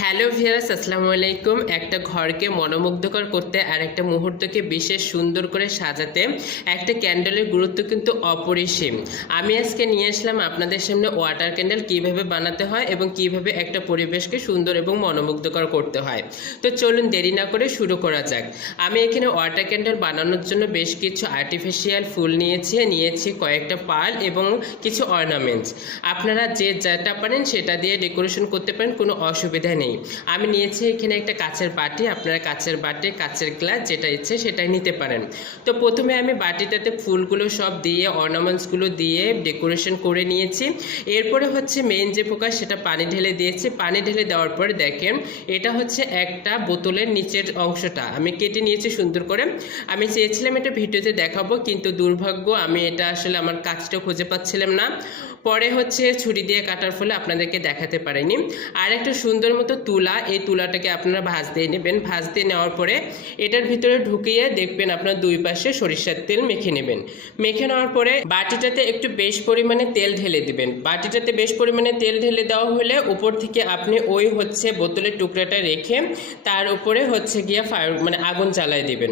Hello ভিয়ারাস আসসালামু আলাইকুম। একটা ঘরকে মনোমুগ্ধকর করতে আর একটা মুহূর্তকে বিশেষ সুন্দর করে সাজাতে একটা ক্যান্ডেলের গুরুত্ব কিন্তু অপরিসীম। আমি আজকে নিয়ে আসলাম আপনাদের সামনে ওয়াটার ক্যান্ডেল কীভাবে বানাতে হয় এবং কীভাবে একটা পরিবেশকে সুন্দর এবং মনোমুগ্ধকর করতে হয়। তো চলুন দেরি না করে শুরু করা যাক। আমি এখানে ওয়াটার ক্যান্ডেল বানানোর জন্য বেশ কিছু আর্টিফিশিয়াল ফুল নিয়েছি নিয়েছি কয়েকটা পাল এবং কিছু অর্নামেন্টস আপনারা যে যেটা পারেন সেটা দিয়ে ডেকোরেশন করতে পারেন, কোনো অসুবিধা নেই। আমি নিয়েছি এখানে একটা কাচের বাটি, আপনারা কাচের বাটি, কাচের গ্লাস, যেটা ইচ্ছে সেটাই নিতে পারেন। তো প্রথমে আমি বাটিটাতে ফুলগুলো সব দিয়ে, অর্নামেন্টসগুলো দিয়ে ডেকোরেশন করে নিয়েছি। এরপরে হচ্ছে মেইন যে প্রকাশ, সেটা পানি ঢেলে দিয়েছি। পানি ঢেলে দেওয়ার পরে দেখেন, এটা হচ্ছে একটা বোতলের নিচের অংশটা। আমি কেটে নিয়েছি সুন্দর করে। আমি চেয়েছিলাম এটা ভিডিওতে দেখাবো, কিন্তু দুর্ভাগ্য আমি এটা আসলে আমার কাজটা খুঁজে পাচ্ছিলাম না। পরে হচ্ছে ছুরি দিয়ে কাটার ফলে আপনাদেরকে দেখাতে পারিনি। আর একটা সুন্দর মতো তুলা, এই তুলাটাকে আপনারা ভাজ দিয়ে নেবেন। ভাজ দিয়ে নেওয়ার পরে এটার ভিতরে ঢুকিয়ে দেখবেন আপনার দুই পাশে সরিষার তেল মেখে নেবেন। মেখে নেওয়ার পরে বাটিটাতে একটু বেশ পরিমাণে তেল ঢেলে দিবেন। বাটিটাতে বেশ পরিমাণে তেল ঢেলে দেওয়া হলে উপর থেকে আপনি ওই হচ্ছে বোতলের টুকরাটা রেখে তার উপরে হচ্ছে গিয়ে ফায়ার মানে আগুন জ্বালায় দিবেন।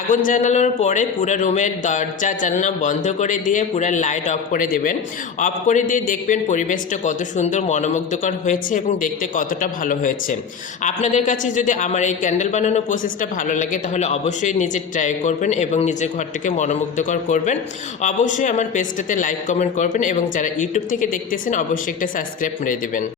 আগুন জ্বালানোর পরে পুরো রুমের দরজা, জানলা বন্ধ করে দিয়ে পুরো লাইট অফ করে দেবেন। অফ করে দিয়ে দেখবেন পরিবেশটা কত সুন্দর, মনোমুগ্ধকর হয়েছে এবং দেখতে কতটা ভালো হয়েছে। আপনাদের কাছে যদি আমার এই ক্যান্ডেল বানানোর প্রসেসটা ভালো লাগে, তাহলে অবশ্যই নিজে ট্রাই করবেন এবং নিজের ঘরটাকে মনোমুগ্ধকর করবেন। অবশ্যই আমার পেজটাতে লাইক কমেন্ট করবেন এবং যারা ইউটিউব থেকে দেখতেছেন, অবশ্যই একটা সাবস্ক্রাইব মেরে দেবেন।